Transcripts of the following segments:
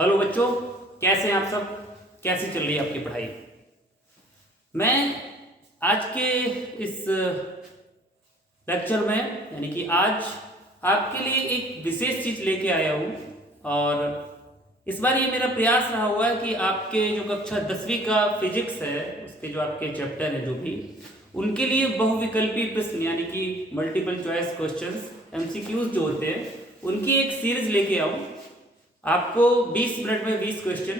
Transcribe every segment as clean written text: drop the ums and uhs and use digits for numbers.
Hello बच्चों, कैसे हैं आप सब? कैसे चल रही है आपकी पढ़ाई? मैं आज के इस लेक्चर में यानी कि आज आपके लिए एक विशेष चीज लेके आया हूं। और इस बार ये मेरा प्रयास रहा हुआ है कि आपके जो कक्षा 10वीं का फिजिक्स है, उसके जो आपके चैप्टर है जो भी, उनके लिए बहुविकल्पी प्रश्न यानी कि मल्टीपल चॉइस क्वेश्चंस एमसीक्यूज जो होते हैं, उनकी एक सीरीज लेके आऊं। आपको 20 मिनट में 20 क्वेश्चन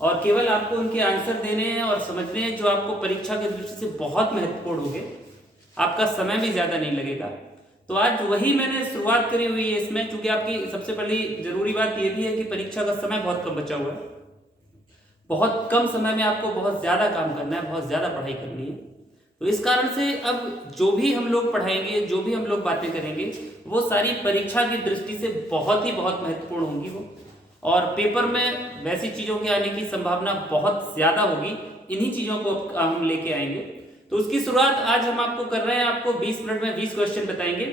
और केवल आपको उनके आंसर देने हैं और समझने हैं, जो आपको परीक्षा के दृष्टि से बहुत महत्वपूर्ण होंगे। आपका समय भी ज्यादा नहीं लगेगा। तो आज वही मैंने शुरुआत करी हुई है इसमें, क्योंकि आपकी सबसे पहली जरूरी बात यह भी है कि परीक्षा का समय बहुत कम बचा हुआ है। बहुत कम समय में आपको बहुत ज्यादा काम करना है, बहुत ज्यादा पढ़ाई करनी है। तो इस कारण से अब जो भी हम लोग पढ़ाएंगे, जो भी हम लोग बातें करेंगे, वो सारी परीक्षा की दृष्टि से बहुत महत्वपूर्ण होंगी वो। और पेपर में वैसी चीजों के आने की संभावना बहुत ज्यादा होगी। इन्हीं चीजों को हम लेके आएंगे। तो उसकी शुरुआत आज हम आपको कर रहे हैं। आपको 20 मिनट में 20 क्वेश्चन बताएंगे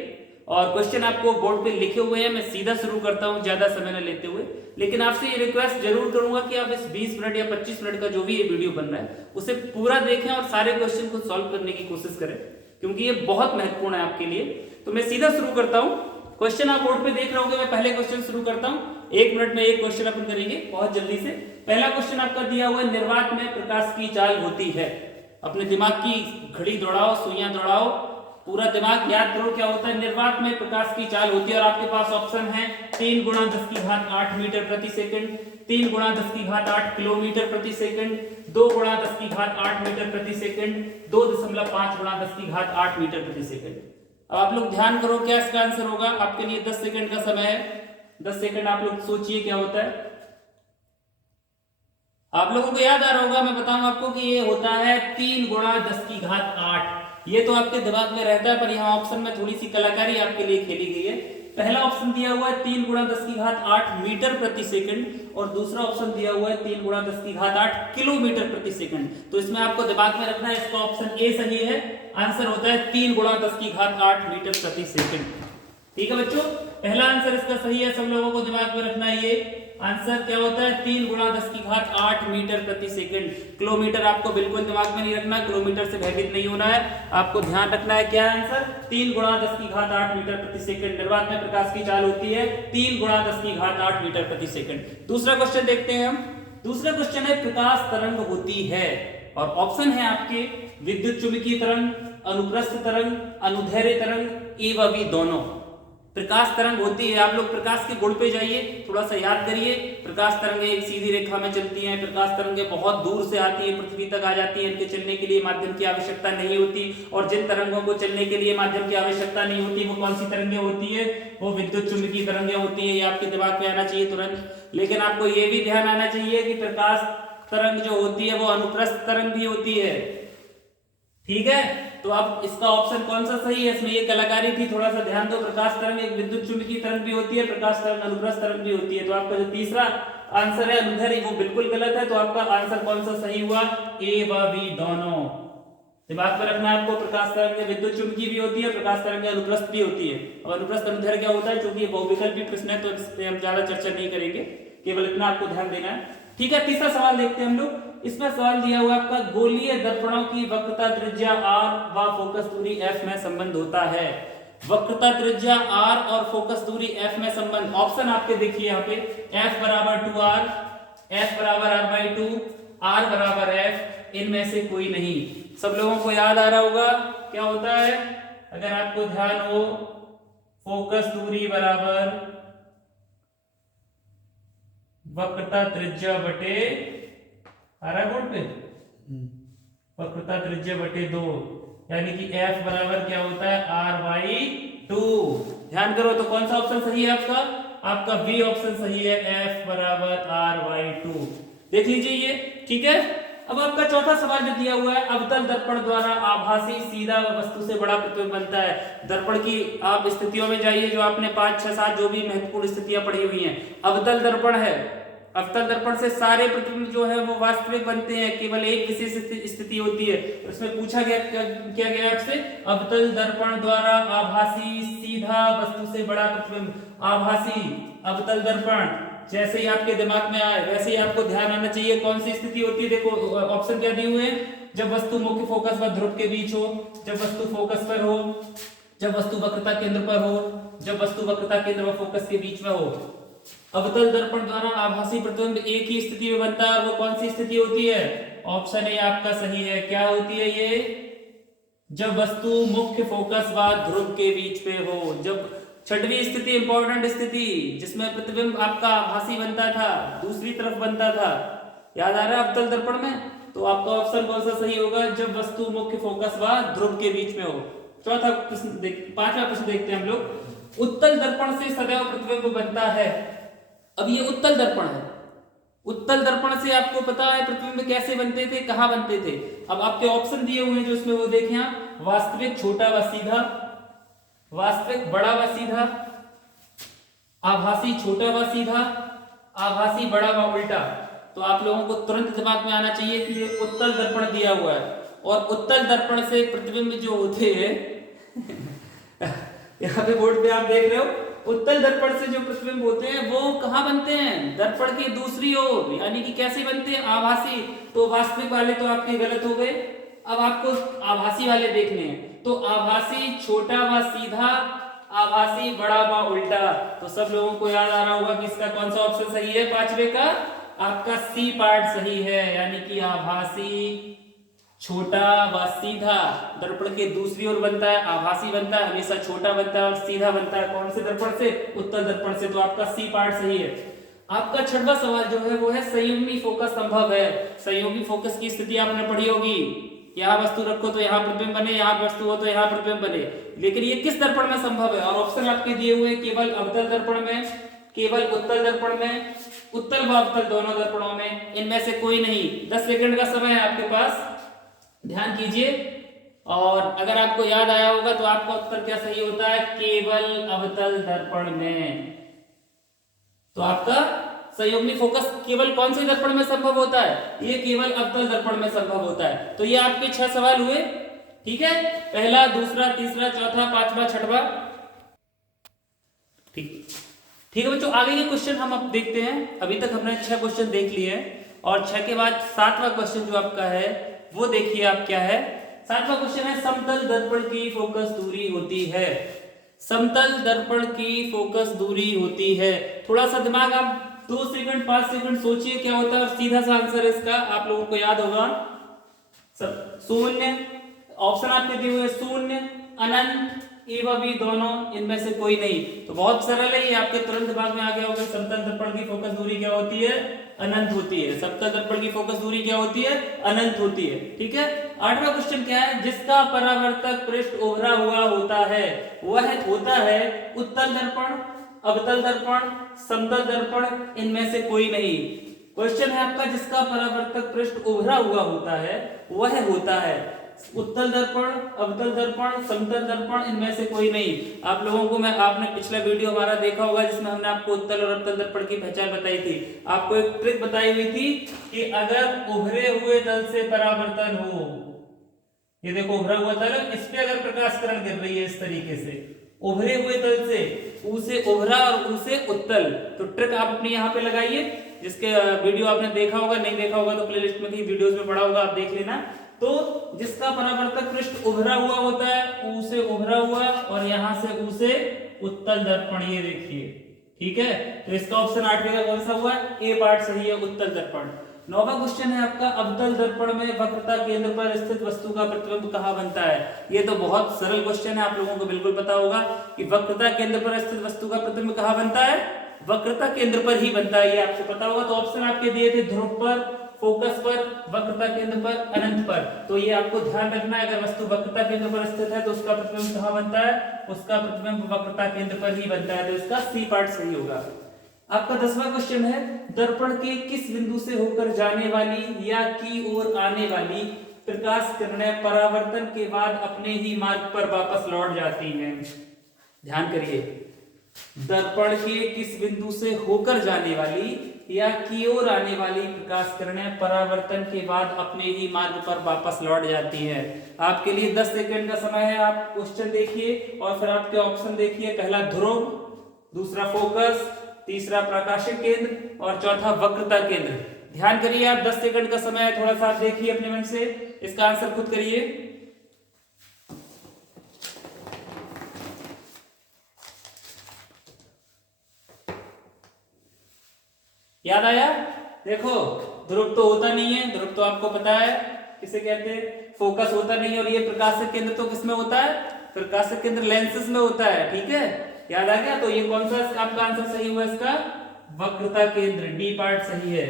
और क्वेश्चन आपको बोर्ड पे लिखे हुए हैं। मैं सीधा शुरू करता हूं ज्यादा समय न लेते हुए, लेकिन आपसे ये रिक्वेस्ट जरूर करूंगा कि आप इस 20 मिनट या 25 मिनट का जो भी ये वीडियो बन रहा है उसे पूरा देखें और सारे क्वेश्चन को सॉल्व करने की कोशिश करें, क्योंकि ये बहुत महत्वपूर्ण है आपके लिए। तो मैं सीधा शुरू करता हूं। क्वेश्चन आप बोर्ड पे देख रहे होंगे। मैं पहले क्वेश्चन शुरू करता हूं। 1 मिनट में एक क्वेश्चन अपन करेंगे बहुत जल्दी से। पहला क्वेश्चन आपका दिया हुआ है, निर्वात में प्रकाश की चाल होती है। अपने दिमाग की घड़ी दौड़ाओ, सुइयां दौड़ाओ, पूरा दिमाग याद करो क्या होता है। निर्वात में प्रकाश की चाल होती है और आपके पास ऑप्शन है 3 × 10⁸ मीटर प्रति सेकंड, 3 × 10⁸ किलोमीटर प्रति सेकंड, 2 × 10⁸ मीटर प्रति सेकंड, 2.5 × 10⁸ मीटर प्रति सेकंड। अब आप लोग ध्यान करो क्या इसका आंसर होगा। आपके लिए 10 सेकंड का समय है। 10 सेकंड आप लोग सोचिए क्या होता है। आप लोगों को याद आ रहा होगा, मैं बताऊं आपको कि ये होता है 3 × 10⁸। ये तो आपके दिमाग में रहता है, पर यहाँ ऑप्शन में थोड़ी सी कलाकारी आपके लिए खेली गई है। पहला ऑप्शन दिया हुआ है 3 × 10⁸ मीटर प्रति सेकंड और दूसरा ऑप्शन दिया हुआ है 3 × 10⁸ किलोमीटर प्रति सेकंड। तो इसमें आपको दिमाग में रखना है, इसका ऑप्शन ए सही है। आंसर होता है 3 × 10⁸ मीटर प्रति सेकंड। ठीक है बच्चों, पहला आंसर इसका सही है। सब लोगों को दिमाग में रखना है, ये आंसर क्या होता है 3 × 10⁸ मीटर प्रति सेकंड। किलोमीटर आपको बिल्कुल दिमाग में नहीं रखना, किलोमीटर से भयभीत नहीं होना है। आपको ध्यान रखना है क्या आंसर 3 × 10⁸ मीटर प्रति सेकंड। निर्वात में प्रकाश की चाल होती है 3 × 10⁸ मीटर प्रति सेकंड। दूसरा क्वेश्चन देखते हैं हम। दूसरा क्वेश्चन है, प्रकाश तरंग होती है और ऑप्शन है आपके विद्युत चुंबकीय तरंग, अनुप्रस्थ तरंग, अनुदैर्ध्य तरंग, एवं भी दोनों। प्रकाश तरंग होती है, आप लोग प्रकाश के गुण पे जाइए, थोड़ा सा याद करिए। प्रकाश तरंगें एक सीधी रेखा में चलती हैं। प्रकाश तरंगें बहुत दूर से आती है, पृथ्वी तक आ जाती है। इनके चलने के लिए माध्यम की आवश्यकता नहीं होती। और जिन तरंगों को चलने के लिए माध्यम की आवश्यकता नहीं होती, वो कौन सी तरंगें होती है? वो विद्युत चुंबकीय तरंगें होती है। ये आपके दिमाग में आना चाहिए तुरंत। लेकिन आपको ये भी ध्यान आना चाहिए कि प्रकाश तरंग जो होती है वो अनुप्रस्थ तरंग भी होती है। ठीक है, तो अब इसका ऑप्शन कौन सा सही है? इसमें ये कलाकारी थी, थोड़ा सा ध्यान दो। प्रकाश तरंग एक विद्युत चुंबकीय तरंग भी होती है, प्रकाश तरंग अनुप्रस्थ तरंग भी होती है। तो आपका जो तीसरा आंसर है अनुदैर्ध्य, वो बिल्कुल गलत है। तो आपका आंसर कौन सा सही हुआ? ए व बी दोनों। दिमाग में रखना है आपको, प्रकाश तरंग विद्युत चुंबकीय भी होती है, प्रकाश तरंग अनुप्रस्थ भी होती है। अब अनुप्रस्थ अनुदैर्ध्य क्या होता है, क्योंकि ये बहुविकल्पी प्रश्न है तो इस पे हम ज्यादा चर्चा नहीं करेंगे, केवल इतना आपको ध्यान देना है। ठीक है, तीसरा सवाल देखते हैं हम लोग। इसमें सवाल दिया हुआ आपका, गोलीय दर्पणों की वक्रता त्रिज्या r व फोकस दूरी f में संबंध होता है। वक्रता त्रिज्या r और फोकस दूरी f में संबंध। ऑप्शन आपके देखिए यहाँ पे, f = 2r, f = r/2, r = f, इनमें से कोई नहीं। सब लोगों को याद आ रहा होगा क्या होता है, अगर आपको ध्यान हो, फोकस दूरी बराबर वक्रता त्रिज्या बटे, आ रहा है बोर्ड पे, वक्रता त्रिज्या बटे 2, यानी कि f बराबर क्या होता है r/2। ध्यान करो, तो कौन सा ऑप्शन सही है आपका? आपका बी ऑप्शन सही है, f बराबर r/2। देख लीजिए ये। ठीक है, अब आपका चौथा सवाल जो दिया हुआ है, अवतल दर्पण द्वारा आभासी सीधा वस्तु से बड़ा प्रतिबिंब बनता है। दर्पण की आप स्थितियों में जाइए, जो आपने 5, 6, 7 जो भी महत्वपूर्ण स्थितियां पढ़ी हुई हैं। अवतल दर्पण है, अवतल दर्पण से सारे प्रतिबिंब जो है वो वास्तविक बनते हैं, केवल एक विशेष स्थिति होती है। उसमें पूछा गया क्या गया आपसे, अवतल दर्पण द्वारा आभासी सीधा वस्तु से बड़ा प्रतिबिंब। आभासी अवतल दर्पण जैसे ही आपके दिमाग में आए वैसे ही आपको ध्यान आना चाहिए। कौन सी स्थिति होती है, देखो ऑप्शन क्या दिए हुए हैं, जब वस्तु मुख्य फोकस व ध्रुव के बीच हो, जब वस्तु फोकस पर हो, जब वस्तु वक्रता केंद्र पर हो, जब वस्तु वक्रता केंद्र व फोकस के बीच में हो। अवतल दर्पण द्वारा आभासी प्रतिबिंब एक ही स्थिति में बनता है और वो कौन सी स्थिति होती है, ऑप्शन ए आपका सही है। क्या होती है ये, जब वस्तु मुख्य फोकस व ध्रुव के बीच में हो। जब छठवीं स्थिति इंपॉर्टेंट स्थिति जिसमें प्रतिबिंब आपका आभासी बनता था, दूसरी तरफ बनता था, याद आ रहा है अवतल दर्पण में, तो आपका ऑप्शन कौन सा सही होगा, जब वस्तु मुख्य फोकस व ध्रुव के बीच में हो। चौथा प्रश्न पांचवा प्रश्न देखते हैं हम लोग। उत्तल दर्पण से सदैव प्रतिबिंब बनता है। अब ये उत्तल दर्पण है, उत्तल दर्पण से आपको पता है प्रतिबिंब कैसे बनते थे, कहां बनते थे। अब आपके ऑप्शन दिए हुए हैं जो इसमें वो देखें आप, वास्तविक छोटा व सीधा, वास्तविक बड़ा व सीधा, आभासी छोटा व सीधा, आभासी बड़ा व उल्टा। तो आप लोगों को तुरंत दिमाग में आना चाहिए कि ये उत्तल दर्पण दिया हुआ है और उत्तल दर्पण से प्रतिबिंब जो होते हैं यहाँ पे बोर्ड पे आप देख रहे हो, उत्तल दर्पण से जो प्रतिबिंब होते हैं वो कहाँ बनते हैं, दर्पण की दूसरी ओर, यानी कि कैसे बनते हैं, आभासी। तो वास्तविक वाले तो आपके गलत हो गए, अब आपको आभासी वाले देखने हैं। तो आभासी छोटा व सीधा, आभासी बड़ा व उल्टा। तो सब लोगों को याद आ रहा होगा कि इसका कौन सा ऑप्शन सही है, पांचवे का आपका सी पार्ट सही है, यानी कि आभासी छोटा व सीधा दर्पण के दूसरी ओर बनता है, आभासी बनता है, हमेशा छोटा बनता है और सीधा बनता है। कौन से दर्पण से, उत्तल दर्पण से। तो आपका सी पार्ट सही है। आपका छठवां सवाल जो है वो है संयुग्मी फोकस संभव है। संयुग्मी फोकस की स्थिति आपने पढ़ी होगी, यहाँ वस्तु रखो तो यहाँ प्रतिबिंब बने, यहाँ वस्तु हो तो यहाँ प्रतिबिंब बने, लेकिन ये किस दर्पण में संभव है, और ऑप्शन आपके दिए हुए केवल अवतल दर्पण में, केवल उत्तल दर्पण में, उत्तल व अवतल दोनों दर्पणों में, इनमें से कोई नहीं। 10 सेकंड का समय है आपके पास, ध्यान कीजिए। और अगर आपको याद आया होगा तो आपका उत्तर क्या सही होता है, केवल अवतल दर्पण में। तो आपका संयुग्मी फोकस केवल कौन से दर्पण में संभव होता है, ये केवल अवतल दर्पण में संभव होता है। तो ये आपके 6 सवाल हुए, ठीक है, पहला, दूसरा, तीसरा, चौथा, पांचवा, छठवा, ठीक ठीक है बच्चों। आगे के क्वेश्चन हम अब देखते हैं। अभी तक हमने 6 क्वेश्चन देख लिए हैं और 6 के बाद 7वां क्वेश्चन जो आपका है वो देखिए आप क्या है। 7वां क्वेश्चन है, समतल दर्पण की फोकस दूरी होती है। समतल दर्पण की फोकस दूरी होती है। थोड़ा सा दिमाग आप 2 सेकंड 5 सेकंड सोचिए क्या होता है और सीधा सा आंसर इसका आप लोगों को याद होगा। शून्य, ऑप्शन आपके दिए हुए शून्य, अनंत, ए व बी दोनों, इनमें से कोई नहीं। तो बहुत सरल है, ये आपके तुरंत दिमाग में आ गया होगा। समतल दर्पण की फोकस दूरी क्या होती है, अनंत होती है। समतल दर्पण की फोकस दूरी क्या होती है, अनंत होती है, ठीक है। 8वां क्वेश्चन क्या है, जिसका परावर्तक पृष्ठ उभरा हुआ होता है वह होता है उत्तल दर्पण, अवतल दर्पण, समतल दर्पण, इनमें से कोई नहीं। क्वेश्चन है आपका, जिसका परावर्तक पृष्ठ उभरा हुआ होता है वह होता है उत्तल दर्पण, अवतल दर्पण, समतल दर्पण, इनमें से कोई नहीं। आप लोगों को आपने पिछला वीडियो हमारा देखा होगा जिसमें हमने आपको उत्तल और अवतल दर्पण की पहचान बताई थी। आपको एक ट्रिक बताई हुई थी कि अगर उभरे हुए तल से परावर्तन हो, ये देखो उभरा हुआ तल, इस पे अगर प्रकाश किरण गिर रही है इस तरीके से, उभरे हुए तल से, ऊ से उभरा और ऊ से उत्तल, तो ट्रिक आप अपने यहाँ पे लगाइए। जिसके वीडियो आपने देखा होगा, नहीं देखा होगा तो प्लेलिस्ट में कहीं वीडियोस में पड़ा होगा, आप देख लेना। तो जिसका परावर्तक पृष्ठ उभरा हुआ होता है, ऊ से उभरा हुआ और यहां से ऊ से उत्तल दर्पण, ये देखिए, ठीक है। तो इसका ऑप्शन 8 का कौन सा हुआ, ए पार्ट सही है, उत्तल दर्पण। 9वां क्वेश्चन है आपका, अवतल दर्पण में वक्रता केंद्र पर स्थित वस्तु का प्रतिबिंब कहां बनता है। ये तो बहुत सरल क्वेश्चन है, आप लोगों को बिल्कुल पता होगा कि वक्रता केंद्र पर स्थित वस्तु का प्रतिबिंब कहां बनता है, वक्रता केंद्र पर ही बनता है, ये आपको पता होगा। तो ऑप्शन आपके दिए थे ध्रुव पर, फोकस पर, वक्रता केंद्र पर, अनंत पर। तो ये आपको ध्यान रखना है, अगर वस्तु वक्रता केंद्र पर स्थित है तो उसका प्रतिबिंब कहां बनता है, उसका प्रतिबिंब वक्रता केंद्र पर ही बनता है। तो इसका सी पार्ट सही होगा। आपका 10वां क्वेश्चन है, दर्पण के किस बिंदु से होकर जाने वाली या की ओर आने वाली प्रकाश किरणें परावर्तन के बाद अपने ही मार्ग पर वापस लौट जाती हैं। ध्यान करिए, दर्पण के किस बिंदु से होकर जाने वाली या की ओर आने वाली प्रकाश किरणें परावर्तन के बाद अपने ही मार्ग पर वापस लौट जाती है। आपके लिए 10 सेकंड का समय है, आप क्वेश्चन देखिए और फिर आपके ऑप्शन देखिए। पहला ध्रुव, दूसरा फोकस, तीसरा प्रकाशिक केंद्र और चौथा वक्रता केंद्र। ध्यान करिए आप, 10 सेकंड का समय है, थोड़ा सा आप देखिए अपने मन से, इसका आंसर खुद करिए। याद आया? देखो ध्रुव तो होता नहीं है, ध्रुव तो आपको पता है किसे कहते हैं, फोकस होता नहीं है। और ये प्रकाशक केंद्र तो किसमें होता है? प्रकाशक केंद्र लेंसेज में होता है। ठीक है, याद आ गया? तो ये कौन सा आपका आंसर सही हुआ इसका? वक्रता केंद्र, डी पार्ट सही है।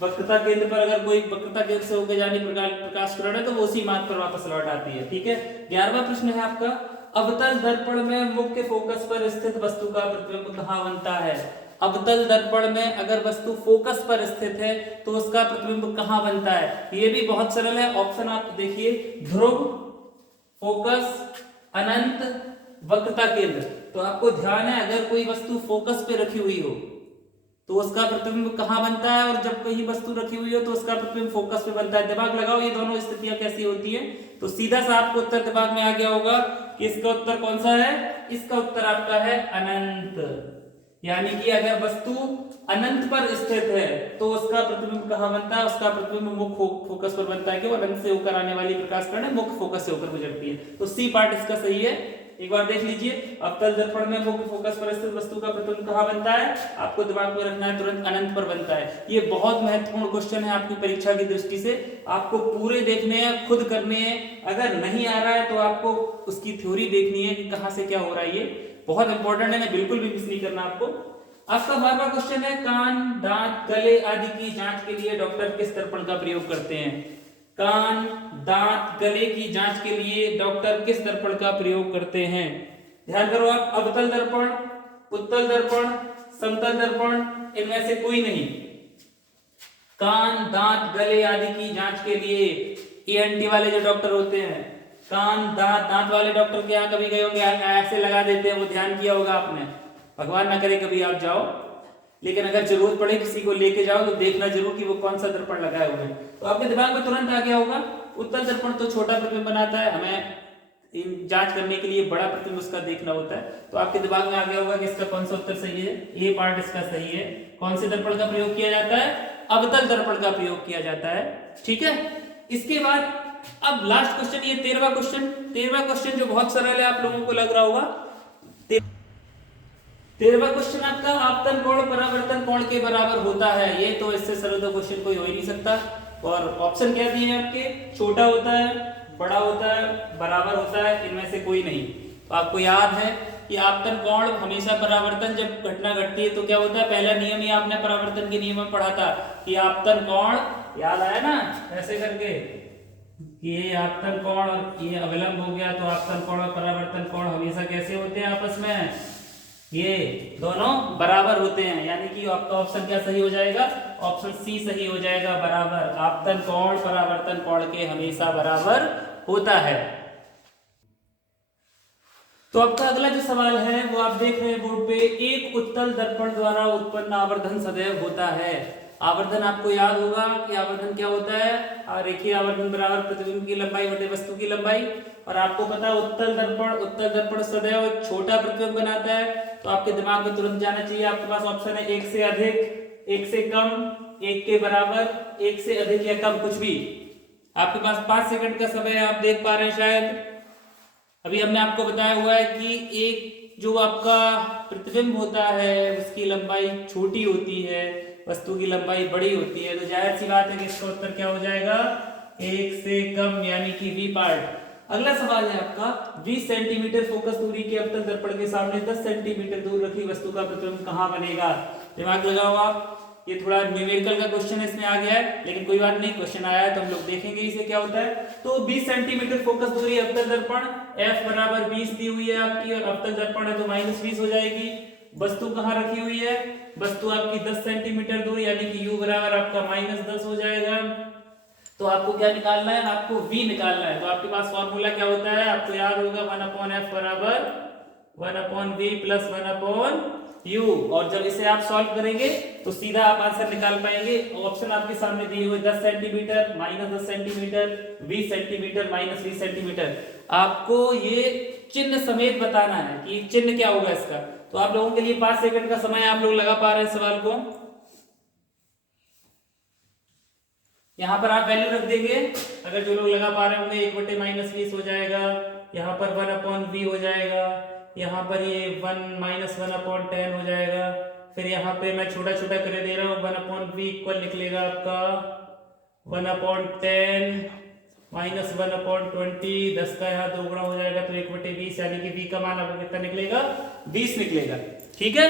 वक्रता केंद्र पर अगर कोई वक्रता केंद्र से होकर जाने प्रकाश किरण है तो वो उसी मार्ग पर वापस लौट आती है। ठीक है, 11वां प्रश्न है आपका, अवतल दर्पण में मुख्य फोकस पर स्थित वस्तु का प्रतिबिंब कहां बनता है? अवतल दर्पण में अगर वस्तु फोकस पर स्थित है तो उसका प्रतिबिंब कहां बनता है? ये भी बहुत सरल है, ऑप्शन आप देखिए, ध्रुव, फोकस, अनंत, वक्रता केंद्र। तो आपको ध्यान है अगर कोई वस्तु फोकस पे रखी हुई हो तो उसका प्रतिबिंब कहां बनता है, और जब कहीं वस्तु रखी हुई हो तो उसका प्रतिबिंब फोकस पे बनता है। दिमाग लगाओ ये दोनों स्थितियां कैसी होती है। तो सीधा सा आपको उत्तर दिमाग में आ गया होगा कि इसका उत्तर कौन सा है? इसका उत्तर आपका है अनंत। यानी कि अगर वस्तु अनंत पर स्थित है तो उसका प्रतिबिंब कहां बनता है? उसका प्रतिबिंब मुख्य फोकस पर बनता है, कि वो अनंत से होकर आने वाली प्रकाश किरण मुख्य फोकस से होकर गुजरती है। तो सी पार्ट इसका सही है। एक बार देख लीजिए, अवतल दर्पण में मुख्य फोकस पर स्थित वस्तु का प्रतिबिंब कहां बनता है? आपको दिमाग में रखना है, तुरंत अनंत पर बनता है। ये बहुत महत्वपूर्ण क्वेश्चन है आपकी परीक्षा की दृष्टि से, आपको पूरे देखने हैं, खुद करने हैं। अगर नहीं आ रहा है तो आपको उसकी थ्योरी देखनी है कि कहां से क्या हो रहा है। ये बहुत इंपॉर्टेंट है, बिल्कुल भी मिस नहीं करना आपको। आपका 12वां क्वेश्चन है, कान, दांत, गले आदि की जांच के लिए डॉक्टर किस दर्पण का प्रयोग करते हैं? कान, दांत, गले की जांच के लिए डॉक्टर किस दर्पण का प्रयोग करते हैं? ध्यान करो आप, अवतल दर्पण, उत्तल दर्पण, समतल दर्पण, इनमें से कोई नहीं। कान, दांत, गले आदि की जांच के लिए ईएनटी वाले जो डॉक्टर होते हैं, कान, दांत वाले डॉक्टर के यहाँ कभी गए होंगे, ऐसे लगा देते हैं, वो ध्यान किया होगा आपने। भगवान ना करे कभी आप जाओ, लेकिन अगर जरूरत पड़े किसी को लेके जाओ तो देखना जरूर कि वो कौन सा दर्पण लगाए हुए हैं। तो आपके दिमाग में तुरंत आ गया होगा, उत्तल दर्पण तो छोटा प्रतिबिंब बनाता है, हमें जांच करने के लिए बड़ा प्रतिबिंब उसका देखना होता है। तो आपके दिमाग में आ गया होगा कि इसका कौन सा उत्तर सही है। ए पार्ट इसका सही है। कौन से दर्पण का प्रयोग किया जाता है? अवतल दर्पण का प्रयोग किया जाता है। ठीक है, इसके बाद अब लास्ट क्वेश्चन, ये 13वां क्वेश्चन जो बहुत सरल है, आप लोगों को लग रहा होगा। 13वां क्वेश्चन आपका, आपतन कोण परावर्तन कोण के बराबर होता है। ये तो इससे सरल तो क्वेश्चन कोई हो ही नहीं सकता। और ऑप्शन क्या दिए हैं आपके? छोटा होता है, बड़ा होता है, बराबर होता है, इनमें से कोई नहीं। तो आपको याद है कि आपतन कोण हमेशा परावर्तन, जब घटना घटती है तो क्या होता है? पहला नियम ही आपने परावर्तन के नियम में पढ़ा था कि आपतन कोण, याद आया ना, ऐसे करके कि ये आपतन कोण और ये अविलंब हो गया, तो आपतन कोण और परावर्तन कोण हमेशा कैसे होते हैं आपस में? ये दोनों बराबर होते हैं। यानी कि आपका ऑप्शन क्या सही हो जाएगा? ऑप्शन सी सही हो जाएगा, बराबर। आपतन कोण परावर्तन कोण के हमेशा बराबर होता है। तो आपका अगला जो सवाल है वो आप देख रहे हैं बोर्ड पे, एक उत्तल दर्पण द्वारा उत्पन्न आवर्धन सदैव होता है। आवर्धन आपको याद होगा कि आवर्धन क्या होता है? रेखीय आवर्धन बराबर प्रतिबिंब की लंबाई बटे वस्तु की लंबाई। और आपको पता है उत्तल दर्पण सदैव छोटा प्रतिबिंब बनाता है। तो आपके दिमाग में तुरंत जाना चाहिए, आपके पास ऑप्शन है एक से अधिक, एक से कम, एक के बराबर, एक से अधिक या कम, कुछ भी। आपके पास 5 सेकंड का समय है, आप देख पा रहे हैं शायद। अभी हमने आपको बताया हुआ है कि एक जो आपका प्रतिबिंब होता है उसकी लंबाई छोटी होती है, वस्तु की लंबाई बड़ी होती है। तो जाहिर सी बात है कि इसका उत्तर क्या हो जाएगा? एक से कम, यानी कि बी पार्ट। अगला सवाल है आपका, 20 सेंटीमीटर फोकस दूरी के अवतल दर्पण के सामने 10 सेंटीमीटर दूर रखी वस्तु का प्रतिबिंब कहां बनेगा? दिमाग लगाओ आप, ये थोड़ा न्यूमेरिकल का क्वेश्चन इसमें आ गया है, लेकिन कोई बात नहीं, क्वेश्चन आया है तो हम लोग देखेंगे इसे क्या होता है। तो 20 सेंटीमीटर फोकस दूरी अवतल दर्पण, f बराबर 20 दी हुई है आपकी, और अवतल दर्पण है तो -20 हो जाएगी। वस्तु कहां रखी हुई है? वस्तु आपकी 10 सेंटीमीटर दूर, यानी कि u बराबर आपका -10 हो जाएगा। तो आपको क्या निकालना है? आपको v निकालना है। तो आपके पास फॉर्मूला क्या होता है? आपको याद होगा 1/f बराबर 1/v प्लस 1/u। और जब इसे आप सॉल्व करेंगे तो सीधा आप आंसर निकाल पाएंगे। ऑप्शन आपके सामने दिए हुए 10 सेंटीमीटर, -10 सेंटीमीटर, 20 सेंटीमीटर, -20 सेंटीमीटर। आपको ये चिन्ह समेत बताना है कि चिन्ह क्या होगा इसका। तो आप लोगों के लिए 5 सेकंड का समय आप लोग लगा पा रहे हैं सवाल को। यहाँ पर आप वैल्यू रख देंगे, अगर जो लोग लगा पा रहे होंगे 1/-20 हो जाएगा, यहाँ पर 1/v हो जाएगा, यहाँ पर ये 1-1/10 हो जाएगा, फिर यहाँ पे मैं छोटा छोटा कर दे रहा हूँ 1/v इक्वल निकलेगा आपका 1/10 -1/20, 10 का यहाँ 2 गुणा हो जाएगा तो 1/20, यानी कि v का मान आपका कितना निकलेगा, 20 निकलेगा। ठीक है,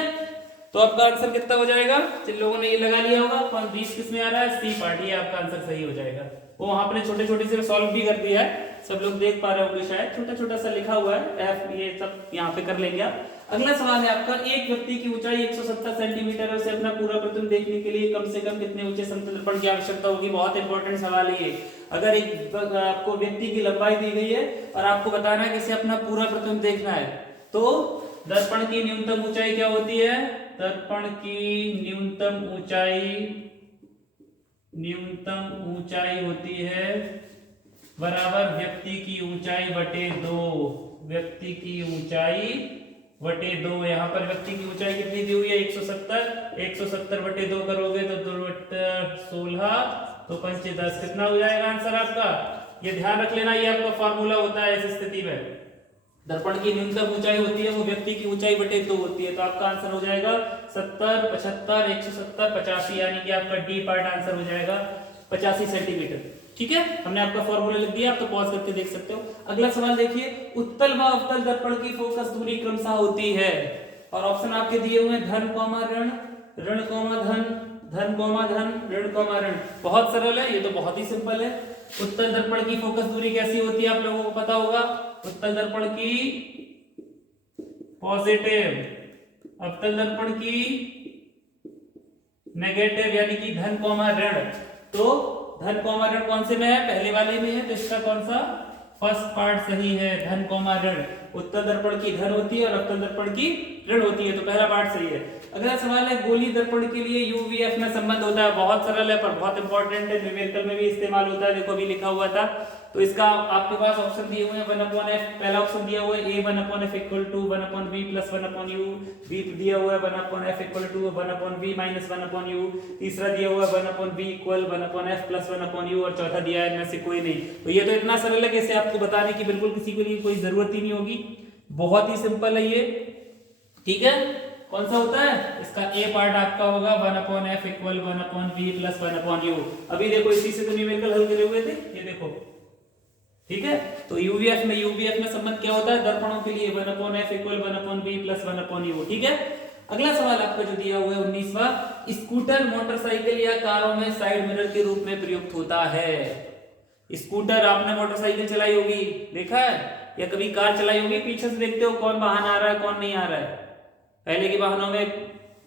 तो आपका आंसर कितना हो जाएगा, जिन लोगों ने ये लगा लिया होगा 20 किस में आ रहा है, सी पार्ट, ये आपका आंसर सही हो जाएगा। वो वहां पर छोटे छोटे से सॉल्व भी कर दिया है, सब लोग देख पा रहे होंगे शायद, छोटा छोटा सा लिखा हुआ है एफ, ये सब यहाँ पे कर लेंगे आप। अगला सवाल है आपका, एक व्यक्ति की ऊंचाई 170 सेंटीमीटर है, उसे अपना पूरा प्रतिबिंब देखने के लिए कम से कम कितने ऊंचे समतल दर्पण की आवश्यकता होगी। बहुत इंपॉर्टेंट सवाल है ये। अगर एक आपको व्यक्ति की लंबाई दी गई है और आपको बताना है कि इसे अपना पूरा प्रतिबिंब देखना है, तो दर्पण की न्यूनतम ऊंचाई क्या होती है, दर्पण की न्यूनतम ऊंचाई होती है बराबर व्यक्ति की ऊंचाई बटे 2, व्यक्ति की ऊंचाई बटे 2। यहाँ पर व्यक्ति की ऊंचाई कितनी दी हुई है, 170 बटे 2 करोगे तो 2/16 तो 5 10, कितना हो जाएगा आंसर आपका। ये ध्यान रख लेना, ये आपका फॉर्मूला होता है इस स्थिति में। दर्पण की न्यूनतम ऊंचाई होती है वो व्यक्ति की ऊंचाई बटे 2 होती है, तो आपका आंसर हो जाएगा 70, 75, 170, 85, यानी कि आपका डी पार्ट आंसर हो जाएगा 85 सेंटीमीटर। ठीक है, हमने आपका फॉर्मूला लिख दिया, आप तो पॉज करके देख सकते हो। अगला सवाल देखिए, उत्तल व अवतल दर्पण की फोकस दूरी क्रमशः होती है, और ऑप्शन आपके दिए हुए हैं धन कॉमा ऋण, ऋण कॉमा धन, धन कॉमा धन, ऋण कॉमा ऋण। बहुत सरल है ये तो, बहुत ही सिंपल है। उत्तल दर्पण की फोकस दूरी कैसी होती है आप लोगों को पता होगा, उत्तल दर्पण की पॉजिटिव, अवतल दर्पण की नेगेटिव, यानी कि धन कॉमा ऋण। तो धन कॉमा ऋण कौन से में है, पहले वाले में है, तो इसका कौन सा फर्स्ट पार्ट सही है, धन कॉमा ऋण। उत्तल दर्पण की धन होती है और अवतल दर्पण की ऋण होती है, तो पहला पार्ट सही है। अगला सवाल है, गोली दर्पण के लिए यूवीएफ में संबंध होता है। बहुत सरल है पर बहुत इंपॉर्टेंट है, न्यूमेरिकल में भी इस्तेमाल होता है, देखो अभी लिखा हुआ था। तो इसका आपके पास ऑप्शन दिए हुए हैं 1/f, पहला ऑप्शन दिया हुआ है a 1/f equal to 1/v plus 1/u, b दिया हुआ है 1/f equal to 1/v minus 1/u, तीसरा दिया हुआ है 1/v equal 1/f plus 1/u, और चौथा दिया है इनमें से कोई नहीं। तो ये तो इतना सरल है कि इसे आपको बताने की बिल्कुल किसी को कोई जरूरत ही नहीं होगी, बहुत ही सिंपल है ये। ठीक है, कौन सा होता है, इसका ए पार्ट आपका होगा 1/f equal 1/v plus 1/u। अभी देखो इसी से तो न्यूमेरिकल हल करे हुए थे, ये देखो। ठीक है, तो यूवीएफ में संबंध क्या होता है, दर्पणों के लिए 1/f equal 1/v plus 1/u। ठीक है, अगला सवाल आपका जो दिया हुआ है 19वां, स्कूटर मोटरसाइकिल या कारों में साइड मिरर के रूप में प्रयुक्त होता है। स्कूटर, आपने मोटरसाइकिल चलाई होगी, देखा है, या कभी कार चलाई होगी, पीछे से देखते हो कौन वाहन आ रहा है कौन नहीं आ रहा है। पहले के वाहनों में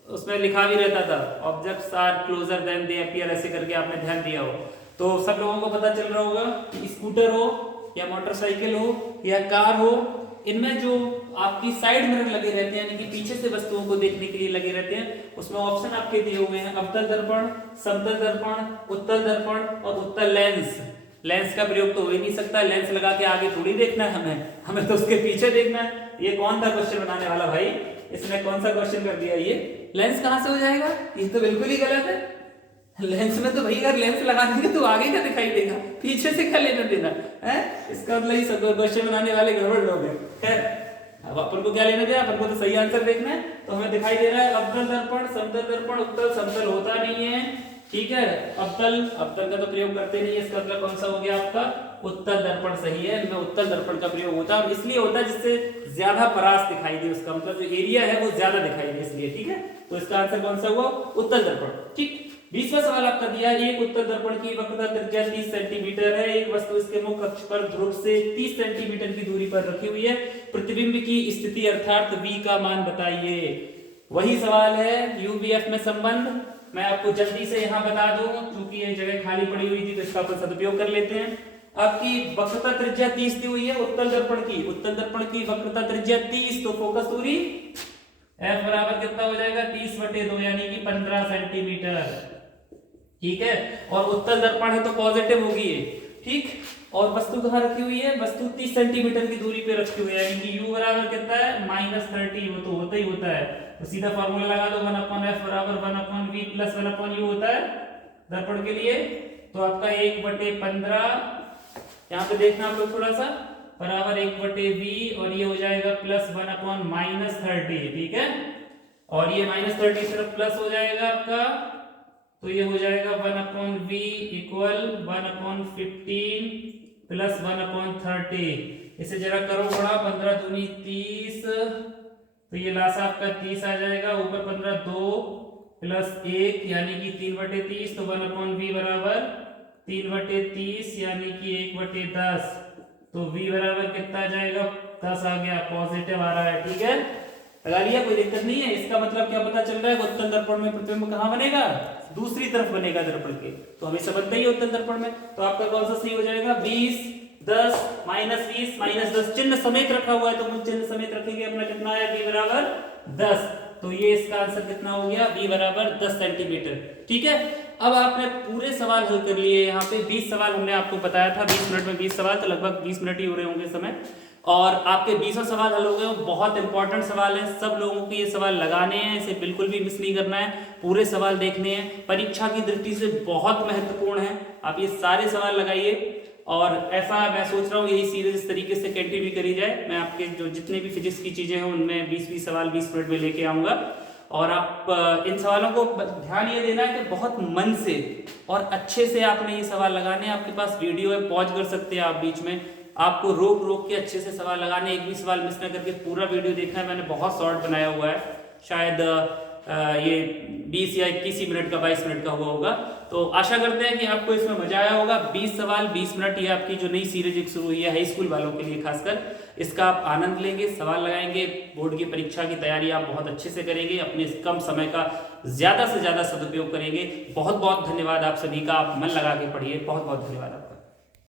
उसमें लिखा भी रहता था objects are closer than they appear, ऐसे करके आपने ध्यान दिया हो तो सब लोगों को पता चल रहा होगा कि स्कूटर हो या मोटरसाइकिल हो या कार हो, इनमें जो आपकी साइड मिरर लगे रहते हैं, यानी कि पीछे से वस्तुओं को देखने के लिए लगे रहते हैं, उसमें ऑप्शन आपके दिए हुए हैं अवतल दर्पण, समतल दर्पण, उत्तल दर्पण और उत्तल लेंस। लेंस का प्रयोग तो हो ही नहीं सकता, लेंस लगा के आगे थोड़ी देखना है हमें तो उसके पीछे देखना है। ये कौन था क्वेश्चन बनाने वाला भाई, इसने कौन सा क्वेश्चन कर दिया, ये लेंस कहां से हो जाएगा, ये तो बिल्कुल ही गलत है। लेंस में तो भाई अगर लेंस लगा देंगे तो आगे का दिखाई देगा, पीछे से क्या लेना देना है, इसका मतलब ये सब क्वेश्चन बनाने वाले गड़बड़ लोग हैं। खैर, अब अपन को क्या लेना देना, अपन को तो सही आंसर देखना है। तो हमें दिखाई दे रहा है अवतल दर्पण, समतल दर्पण, उत्तल समतल होता नहीं है। ठीक है, अवतल का तो प्रयोग करते नहीं है, इसका मतलब कौन सा हो गया आपका उत्तल दर्पण सही है। इनमें उत्तल दर्पण का प्रयोग होता है, इसलिए होता है जिससे ज्यादा परास दिखाई दे, उसका मतलब जो एरिया है वो ज्यादा दिखाई दे, इसलिए। ठीक है, तो इसका आंसर कौन सा हुआ, उत्तल दर्पण। ठीक, 20वां सवाल आपका दिया है, एक उत्तल दर्पण की वक्रता त्रिज्या 30 सेंटीमीटर है, एक वस्तु इसके मुख्य अक्ष पर ध्रुव से 30 सेंटीमीटर की दूरी पर रखी हुई है, प्रतिबिंब की स्थिति अर्थात v का मान बताइए। वही सवाल है यूवीएफ में संबंध, मैं आपको जल्दी से यहाँ बता दूं क्योंकि ये जगह खाली पड़ी हुई थी तो इसका अपन सदुपयोग कर लेते हैं। आपकी वक्रता त्रिज्या 30 दी हुई है उत्तल दर्पण की वक्रता त्रिज्या 30, तो फोकस दूरी f बराबर कितना हो जाएगा 30/2 यानी कि 15 सेंटीमीटर। ठीक है, और उत्तल दर्पण है तो पॉजिटिव होगी ये। ठीक, और वस्तु कहाँ रखी हुई है, वस्तु 30 सेंटीमीटर की दूरी पे रखी हुई है, यानी कि u बराबर कितना है -30, वो तो होता ही होता है। तो सीधा फार्मूला लगा दो 1/f बराबर 1/v प्लस 1/u होता है दर्पण के लिए। तो आपका 1/15 यहाँ पे देखना आप लोग थोड़ा सा बराबर 1/v और ये हो जाएगा प्लस 1/-30, ठीक है। और ये -30 सिर्फ प्लस हो जाएगा आपका, तो ये हो जाएगा 1/v इक्वल 1/15 प्लस 1/30। इसे जरा करो बड़ा, 15 दूनी 30, तो ये लासा आपका 30 आ जाएगा, ऊपर 15 2 प्लस 1 यानी कि 3/30, तो 1/v बराबर 3/30 यानी कि 1/10। तो v बराबर कितना आ जाएगा 10 आ गया, पॉजिटिव आ रहा है, ठीक है। लगा लिया, कोई दिक्कत नहीं है। इसका मतलब क्या पता चल रहा है, उत्तल दर्पण में प्रतिबिंब कहाँ बनेगा, दूसरी तरफ बनेगा दर्पण के। तो हमेशा बनता ही है उत्तल दर्पण में। तो आपका कौन सा सही हो जाएगा, 20 10 -20 -10 चिन्ह समेत रखा हुआ है, तो हम चिन्ह समेत रखेंगे, अपना कितना है v बराबर 10। तो ये इसका आंसर कितना हो गया, v बराबर 10 सेंटीमीटर, ठीक है। अब आपने पूरे सवाल हल कर लिए। यहाँ पे 20 सवाल हमने आपको बताया था, 20 मिनट में 20 सवाल, तो लगभग 20 मिनट ही हो रहे होंगे समय। और आपके 20 सवाल हल हो गए। बहुत इंपॉर्टेंट सवाल है, सब लोगों को ये सवाल लगाने हैं, इसे बिल्कुल भी मिस नहीं करना है, पूरे सवाल देखने हैं, परीक्षा की दृष्टि से बहुत महत्वपूर्ण है। आप ये सारे सवाल लगाइए, और ऐसा मैं सोच रहा हूँ यही सीरीज इस तरीके से कंटिन्यू करी जाए। मैं आपके जो जितने भी फिजिक्स की चीजें हैं उनमें 20-20 सवाल 20 मिनट में लेके आऊंगा। और आप इन सवालों को ध्यान ये देना है कि बहुत मन से और अच्छे से आपने ये सवाल लगाने हैं। आपके पास वीडियो है, पॉज कर सकते हैं आप बीच में, आपको रोक रोक के अच्छे से सवाल लगाने, एक भी सवाल मिस न करके पूरा वीडियो देखना है। मैंने बहुत शॉर्ट बनाया हुआ है, शायद ये 20 या 21 मिनट का 22 मिनट का हुआ होगा। तो आशा करते हैं कि आपको इसमें मजा आया होगा। 20 सवाल 20 मिनट, ये आपकी जो नई सीरीज एक शुरू हुई है हाई स्कूल वालों के लिए खासकर, इसका आप आनंद लेंगे, सवाल लगाएंगे, बोर्ड की परीक्षा की तैयारी आप बहुत अच्छे से करेंगे, अपने कम समय का ज्यादा से ज्यादा सदुपयोग करेंगे। बहुत बहुत धन्यवाद आप सभी का, आप मन लगा के पढ़िए। बहुत बहुत धन्यवाद आपका।